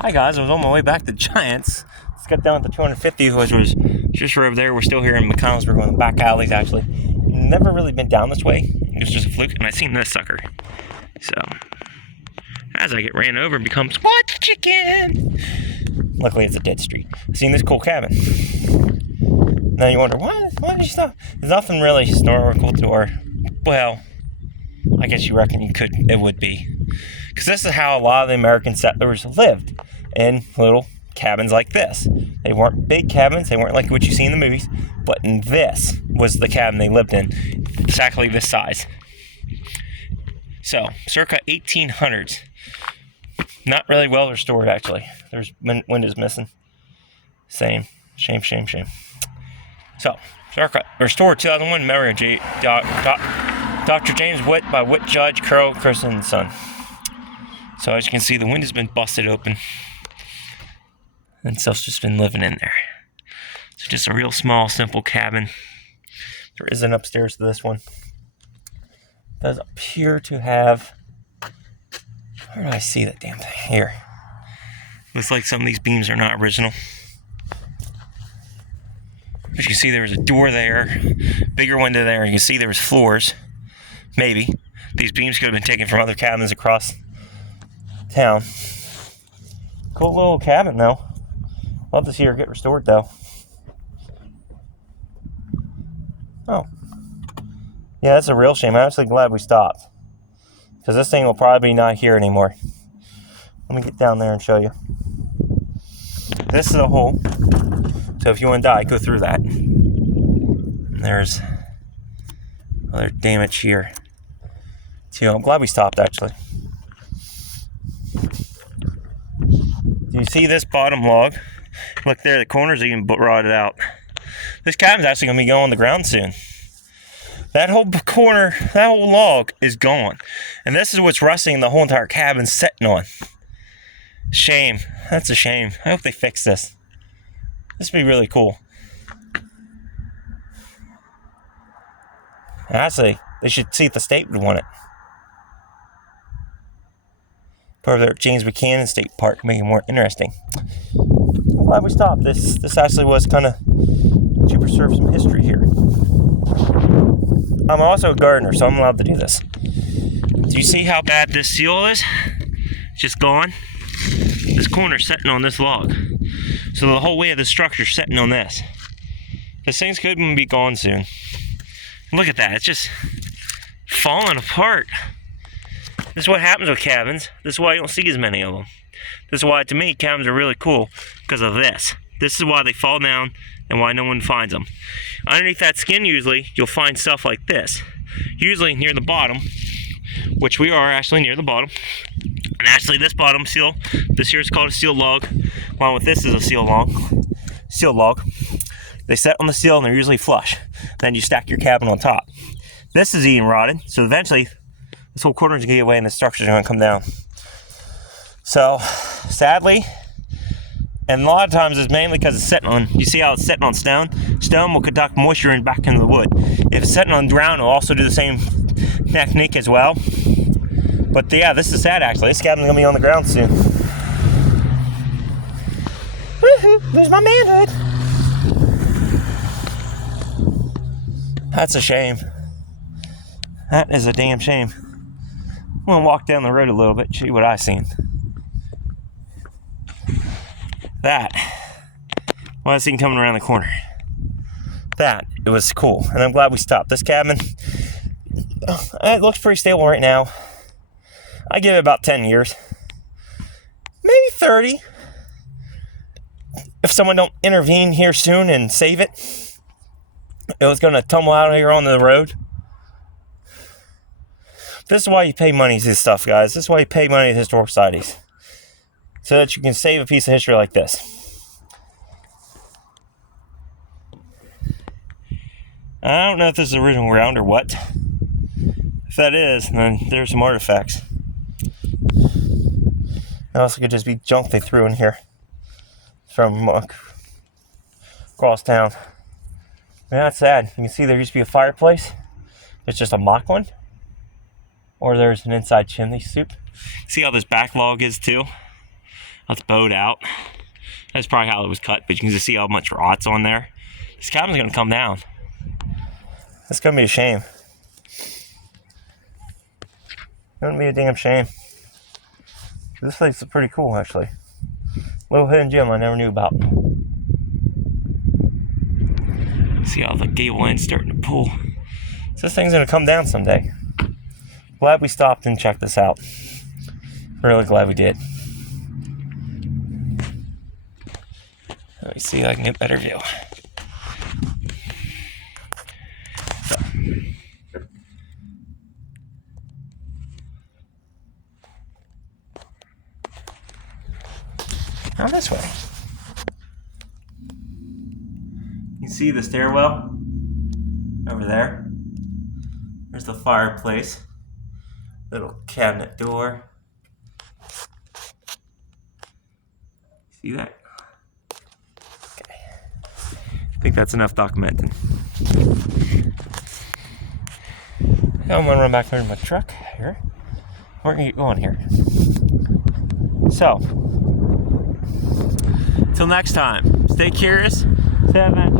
Hi guys, I was on my way back to Giants. Let's get down at the 250th, which was just right over there. We're still here in McConnellsburg, one of the back alleys actually. Never really been down this way. It was just a fluke, and I seen this sucker. So, as I get ran over, it becomes, what the chicken? Luckily, it's a dead street. I seen this cool cabin. Now you wonder, why did you stop? There's nothing really historical to our, well, I guess you reckon it would be. Because this is how a lot of the American settlers lived, in little cabins like this. They weren't big cabins, they weren't like what you see in the movies, but this was the cabin they lived in, exactly this size. So, circa 1800s. Not really well restored, actually. There's windows missing. Shame. So, circa restored 2001, memory of Dr. James Witt by Witt Judge, Carl Christensen and Son. So as you can see, the window's been busted open. And Self's just been living in there. It's just a real small, simple cabin. There is an upstairs to this one. It does appear to have... Where did I see that damn thing? Here. Looks like some of these beams are not original. As you can see, there was a door there. Bigger window there. You can see there was floors. Maybe. These beams could have been taken from other cabins across town. Cool little cabin though. Love to see her get restored though. Oh. Yeah, that's a real shame. I'm actually glad we stopped. Because this thing will probably be not here anymore. Let me get down there and show you. This is a hole. So if you want to die, go through that. And there's other damage here. So I'm glad we stopped actually. Do you see this bottom log? Look there, the corners even rotted out. This cabin's actually going to be going on the ground soon. That whole corner, that whole log is gone. And this is what's rusting the whole entire cabin's sitting on. Shame. That's a shame. I hope they fix this. This would be really cool. Actually, they should see if the state would want it. Put over there at James Buchanan State Park, make it more interesting. I'm glad we stopped. This actually was kind of to preserve some history here. I'm also a gardener, so I'm allowed to do this. Do you see how bad this seal is? It's just gone. This corner's sitting on this log. So the whole way of the structure's sitting on this. This thing's could be gone soon. Look at that, it's just falling apart. This is what happens with cabins. This is why you don't see as many of them. This is why, to me, cabins are really cool, because of this. This is why they fall down and why no one finds them. Underneath that skin, usually, you'll find stuff like this. Usually near the bottom, which we are actually near the bottom. And actually, this bottom seal, this here is called a seal log. Along with this is a seal log. They set on the seal and they're usually flush. Then you stack your cabin on top. This is even rotted, so eventually this whole corner is going to get away and the structure is going to come down. So, sadly, and a lot of times it's mainly because it's sitting on, you see how it's sitting on stone? Stone will conduct moisture back into the wood. If it's sitting on ground, it'll also do the same technique as well. But yeah, this is sad actually. This cabin's going to be on the ground soon. Woohoo! There's my manhood! That's a shame. That is a damn shame. I'm going to walk down the road a little bit, see what I seen. That. What I seen coming around the corner. That, it was cool. And I'm glad we stopped. This cabin, it looks pretty stable right now. I give it about 10 years. Maybe 30. If someone don't intervene here soon and save it, it was going to tumble out here on the road. This is why you pay money to this stuff, guys. This is why you pay money to historical societies. So that you can save a piece of history like this. I don't know if this is original ground or what. If that is, then there's some artifacts. It also could just be junk they threw in here from across town. Man, that's sad. You can see there used to be a fireplace. It's just a mock one. Or there's an inside chimney soup. See how this back log is too? Let the boat out. That's probably how it was cut, but you can just see how much rot's on there. This cabin's gonna come down. It's gonna be a shame. It's gonna be a damn shame. This place is pretty cool, actually. Little hidden gem I never knew about. See how the gable end's starting to pull. So this thing's gonna come down someday. Glad we stopped and checked this out. Really glad we did. Let me see if I can get a better view. So. Now this way. You can see the stairwell over there. There's the fireplace. Little cabinet door. See that? Okay. I think that's enough documenting. Now I'm gonna run back over to my truck here. We're gonna get going here. So, till next time, stay curious, stay adventurous.